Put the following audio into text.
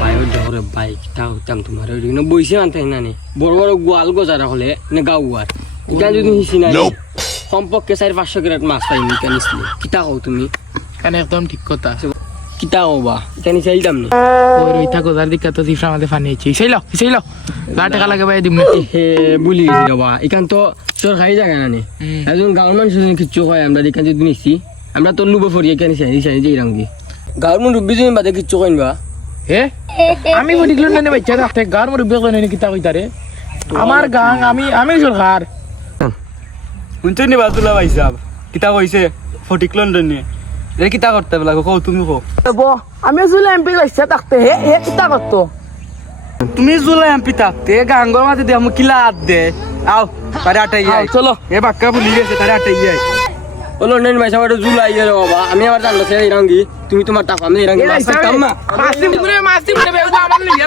bio জহরে bike তা হতাম তোমার ওই দিন বইছে আনতে না নি বড় বড় গোয়াল গজারা হলে না গাওয়ার এটা যদি হিসি না সম্পর্কে 400-500 গ্রাম মাছ পাইনি কেন নিছিলে কিতা কও তুমি কেন একদম ঠিক কথা কিতা কও বা কেন চাইতাম না ওই রইতা গজার দিকে তো জিফরা আমাদের ফানি হয়েছে ইসাইলো না টাকা লাগে ভাই দিম না হে বুলি গেছি বাবা এখান তো সরকারি জায়গা না নি একজন গাঁৱৰ মানুষ কিচ্ছু হয় আমরা এখান যদি নিছি আমরা তো লুবো ফরি এখানে চাই যে রাঙ্গি গাঁৱৰ মুরব্বী যদি বাদে কিচ্ছু কইনবা হে আমি বডিগুলো নেনে বাচ্চা থাকতে গার মর বিয়ে নেনে কিতা কইতারে আমার গাং আমি সরকার শুনছেন নি বাতুলা ভাই সাহেব কিতা কইছে ফটিক লন্ডন নিয়ে এ কিতা করতে বলা কও তুমি কও আমি জুলে এমপি বাচ্চা থাকতে হে কিতা করতো তুমি জুলাই এমপি থাকতে গাঙ্গর মাঝে দে আমি কিলা হাত দে আও তারে আটাই আই চলো এ বাক্কা ভুলি গেছে তারে আটাই আই ও লন্ডন ভাই সবাই জুলাই গেল বাবা আমি আবার জানলো সে রাঙ্গি তুমি তোমার টাকা আমি রাঙ্গি মাছ খাইতাম না মাসি মুরে আমার লিয়ে